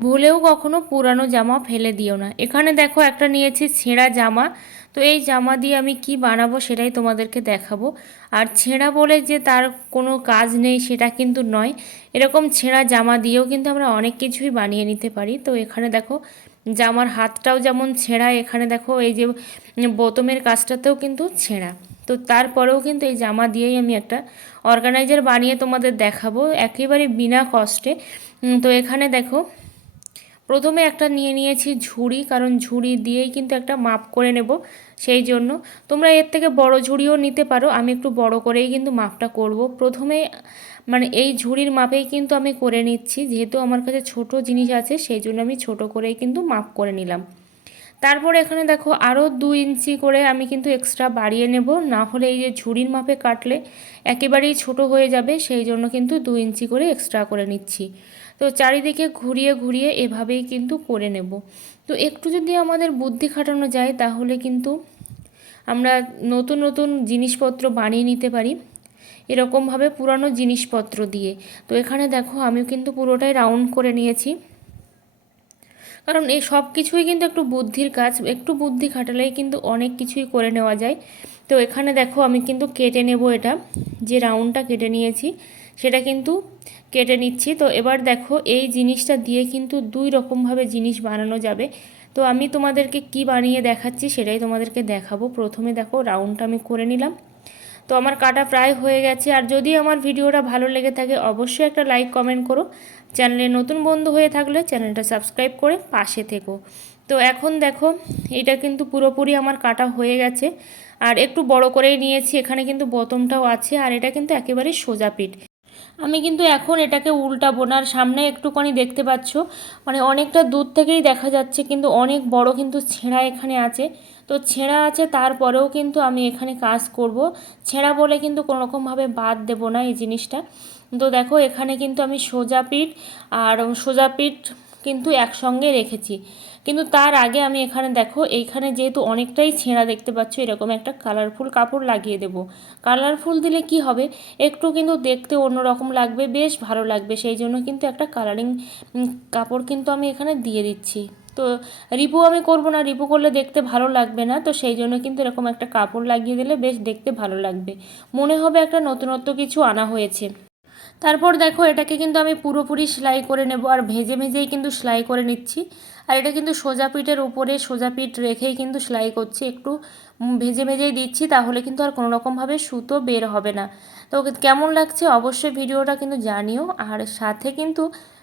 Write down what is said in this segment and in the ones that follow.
ভুলেও কখনো পুরানো জামা ফেলে দিও না। এখানে দেখো একটা নিয়েছি ছেঁড়া জামা। তো এই জামা দিয়ে আমি কি বানাবো সেটাই তোমাদেরকে দেখাবো। আর ছেঁড়া বলে যে তার কোনো কাজ নেই সেটা কিন্তু নয়। এরকম ছেঁড়া জামা দিয়েও কিন্তু আমরা অনেক কিছুই বানিয়ে নিতে পারি। তো এখানে দেখো জামার হাতটাও যেমন ছেঁড়া, এখানে দেখো এই যে বোতমের কাজটাতেও কিন্তু ছেঁড়া। তো তারপরেও কিন্তু এই জামা দিয়েই আমি একটা অর্গানাইজার বানিয়ে তোমাদের দেখাবো। একেবারে বিনা কষ্টে তো এখানে দেখো প্রথমে একটা নিয়ে নিয়েছি ঝুড়ি, কারণ ঝুড়ি দিয়েই কিন্তু একটা মাপ করে নেব সেই জন্য। তোমরা এর থেকে বড় ঝুড়িও নিতে পারো, আমি একটু বড় করেই কিন্তু মাপটা করব। প্রথমে মানে এই ঝুড়ির মাপেই কিন্তু আমি করে নিচ্ছি, যেহেতু আমার কাছে ছোট জিনিস আছে, সেই জন্য আমি ছোট করেই কিন্তু মাপ করে নিলাম। তারপরে এখানে দেখো আরও দু ইঞ্চি করে আমি কিন্তু এক্সট্রা বাড়িয়ে নেব, না হলে এই যে ঝুড়ির মাপে কাটলে একেবারেই ছোট হয়ে যাবে, সেই জন্য কিন্তু দু ইঞ্চি করে এক্সট্রা করে নিচ্ছি। তো চারিদিকে ঘুরিয়ে ঘুরিয়ে এভাবেই কিন্তু করে নেব। তো একটু যদি আমাদের বুদ্ধি খাটানো যায়, তাহলে কিন্তু আমরা নতুন নতুন জিনিসপত্র বানিয়ে নিতে পারি। এরকমভাবে পুরানো জিনিসপত্র দিয়ে। তো এখানে দেখো আমি কিন্তু পুরোটাই রাউন্ড করে নিয়েছি। কারণ এই সব কিছুই কিন্তু একটু বুদ্ধির কাজ। একটু বুদ্ধি খাটালেই কিন্তু অনেক কিছুই করে নেওয়া যায়। তো এখানে দেখো, আমি কিন্তু কেটে নেব এটা। যে রাউন্ডটা কেটে নিয়েছি সেটা কিন্তু কেটে নিচ্ছি। তো এবার দেখো, এই জিনিসটা দিয়ে কিন্তু দুই রকমভাবে জিনিস বানানো যাবে। তো আমি তোমাদেরকে কি বানিয়ে দেখাচ্ছি সেটাই তোমাদেরকে দেখাবো। প্রথমে দেখো রাউন্ডটা আমি করে নিলাম। তো আমার কাটা প্রায় হয়ে গেছে। আর যদি আমার ভিডিওটা ভালো লেগে থাকে, অবশ্যই একটা লাইক কমেন্ট করো। চ্যানেলে নতুন বন্ধু হয়ে থাকলে চ্যানেলটা সাবস্ক্রাইব করে পাশে থেকো। তো এখন দেখো, এটা কিন্তু পুরোপুরি আমার কাটা হয়ে গেছে। আর একটু বড় করেই নিয়েছি, এখানে কিন্তু বোতমটাও আছে। আর এটা কিন্তু একেবারে সোজা পিঠ। আমি কিন্তু এখন এটাকে উল্টাবো না। আর সামনে একটুখানি দেখতে পাচ্ছ মানে অনেকটা দূর থেকেই দেখা যাচ্ছে, কিন্তু অনেক বড় কিন্তু ছেঁড়া এখানে আছে। তো ছেঁড়া আছে, তারপরেও কিন্তু আমি এখানে কাজ করব। ছেঁড়া বলে কিন্তু কোনোরকমভাবে বাদ দেব না এই জিনিসটা। তো দেখো, এখানে কিন্তু আমি সোজা পিঠ আর সোজা পিঠ কিন্তু একসঙ্গে রেখেছি। কিন্তু তার আগে আমি এখানে দেখো, এইখানে যেহেতু অনেকটাই ছেঁড়া দেখতে পাচ্ছ, এরকম একটা কালারফুল কাপড় লাগিয়ে দেবো। কালারফুল দিলে কি হবে? একটু কিন্তু দেখতে অন্যরকম লাগবে, বেশ ভালো লাগবে। সেই জন্য কিন্তু একটা কালারিং কাপড় কিন্তু আমি এখানে দিয়ে দিচ্ছি। তো রিপু, আমি করব না। রিপু করলে দেখতে ভালো লাগবে না, তো সেই জন্য কিন্তু এরকম একটা কাপড় লাগিয়ে দিলে বেশ দেখতে ভালো লাগবে। মনে হবে একটা নতুনত্ব কিছু আনা হয়েছে। তারপর দেখো, এটাকে কিন্তু আমি পুরোপুরি সেলাই করে নেব। আর ভেজে ভেজেই কিন্তু সেলাই করে নিচ্ছি। আর এটা কিন্তু সোজা পিঠের উপরে সোজা পিঠ রেখেই কিন্তু সেলাই করছি। একটু ভেজে ভেজেই দিচ্ছি, তাহলে কিন্তু আর কোনো রকমভাবে সুতো বের হবে না। তো কেমন লাগছে অবশ্যই ভিডিওটা কিন্তু জানিও। আর সাথে কিন্তু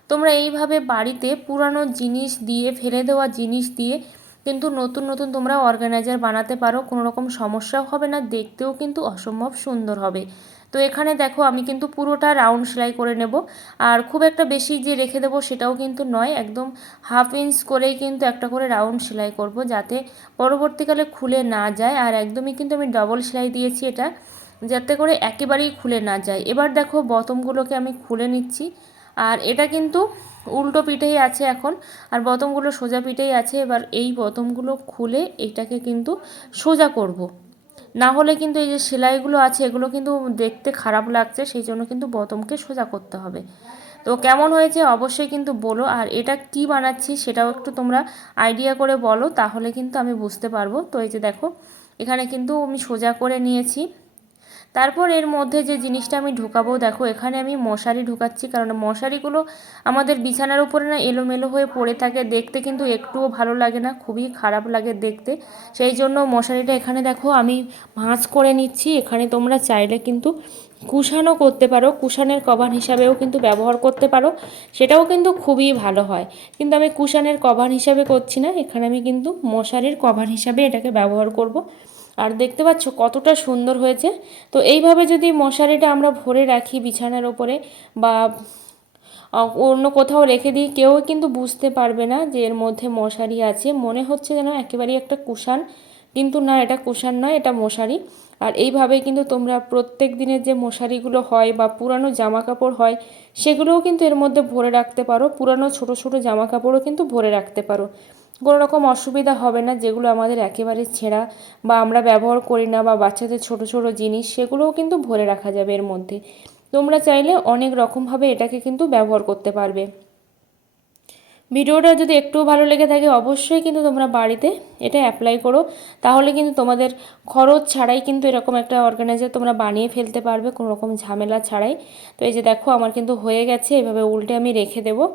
তোমরা এইভাবে বাড়িতে পুরানো জিনিস দিয়ে, ফেলে দেওয়া জিনিস দিয়ে কিন্তু নতুন নতুন তোমরা অর্গানাইজার বানাতে পারো, কোনো রকম সমস্যাও হবে না, দেখতেও কিন্তু অসম্ভব সুন্দর হবে। তো এখানে দেখো, আমি কিন্তু পুরোটা রাউন্ড সেলাই করে নেব। আর খুব একটা বেশি যে রেখে দেবো সেটাও কিন্তু নয়, একদম হাফ ইঞ্চ করেই কিন্তু একটা করে রাউন্ড সেলাই করব যাতে পরবর্তীকালে খুলে না যায়। আর একদমই কিন্তু আমি ডবল সেলাই দিয়েছি এটা, যাতে করে একেবারেই খুলে না যায়। এবার দেখো বতমগুলোকে আমি খুলে নিচ্ছি। আর এটা কিন্তু উল্টো পিঠেই আছে এখন। আর বতমগুলো সোজা পিঠেই আছে। এবার এই বতমগুলো খুলে এটাকে কিন্তু সোজা করব। না হলে কিন্তু এই যে সেলাইগুলো আছে, এগুলো কিন্তু দেখতে খারাপ লাগছে, সেই জন্য কিন্তু বতমকে সোজা করতে হবে। তো কেমন হয়েছে অবশ্যই কিন্তু বলো। আর এটা কি বানাচ্ছি সেটাও একটু তোমরা আইডিয়া করে বলো, তাহলে কিন্তু আমি বুঝতে পারব। তো এই যে দেখো, এখানে কিন্তু আমি সোজা করে নিয়েছি। তারপর এর মধ্যে যে জিনিসটা আমি ঢোকাবো, দেখো এখানে আমি মশারি ঢুকাচ্ছি, কারণ মশারিগুলো আমাদের বিছানার উপরে না এলোমেলো হয়ে পড়ে থাকে। দেখতে কিন্তু একটুও ভালো লাগে না, খুবই খারাপ লাগে দেখতে। সেই জন্য মশারিটা এখানে দেখো আমি ভাঁজ করে নিচ্ছি। এখানে তোমরা চাইলে কিন্তু কুশানও করতে পারো। কুশানের কভার হিসাবেও কিন্তু ব্যবহার করতে পারো। সেটাও কিন্তু খুবই ভালো হয়। কিন্তু আমি কুশানের কভার হিসাবে করছি না। এখানে আমি কিন্তু মশারির কভার হিসাবে এটাকে ব্যবহার করব। আর দেখতে পাচ্ছ কতটা সুন্দর হয়েছে। তো এইভাবে যদি মশারিটা আমরা ভরে রাখি বিছানার ওপরে বা অন্য কোথাও রেখে দিই, কেউ কিন্তু বুঝতে পারবে না যে এর মধ্যে মশারি আছে। মনে হচ্ছে যেন একেবারেই একটা কুশান কিন্তু না, এটা কুশান নয়, এটা মশারি। আর এইভাবেই কিন্তু তোমরা প্রত্যেক দিনের যে মশারিগুলো হয় বা পুরানো জামা কাপড় হয়, সেগুলোও কিন্তু এর মধ্যে ভরে রাখতে পারো। পুরানো ছোট ছোট জামা কাপড়ও কিন্তু ভরে রাখতে পারো। কোনো রকম অসুবিধা হবে না, যেগুলো আমাদের একেবারে ছেঁড়া বা আমরা ব্যবহার করি না বা বাচ্চাদের ছোট ছোট জিনিস, সেগুলোও কিন্তু ভরে রাখা যাবে এর মধ্যে। তোমরা চাইলে অনেক রকমভাবে এটাকে কিন্তু ব্যবহার করতে পারবে। ভিডিওটা যদি একটুও ভালো লেগে থাকে, অবশ্যই কিন্তু তোমরা বাড়িতে এটা অ্যাপ্লাই করো। তাহলে কিন্তু তোমাদের খরচ ছাড়াই কিন্তু এরকম একটা অর্গানাইজার তোমরা বানিয়ে ফেলতে পারবে, কোনো রকম ঝামেলা ছাড়াই। তো এই যে দেখো, আমার কিন্তু হয়ে গেছে, এভাবে উল্টে আমি রেখে দেবো।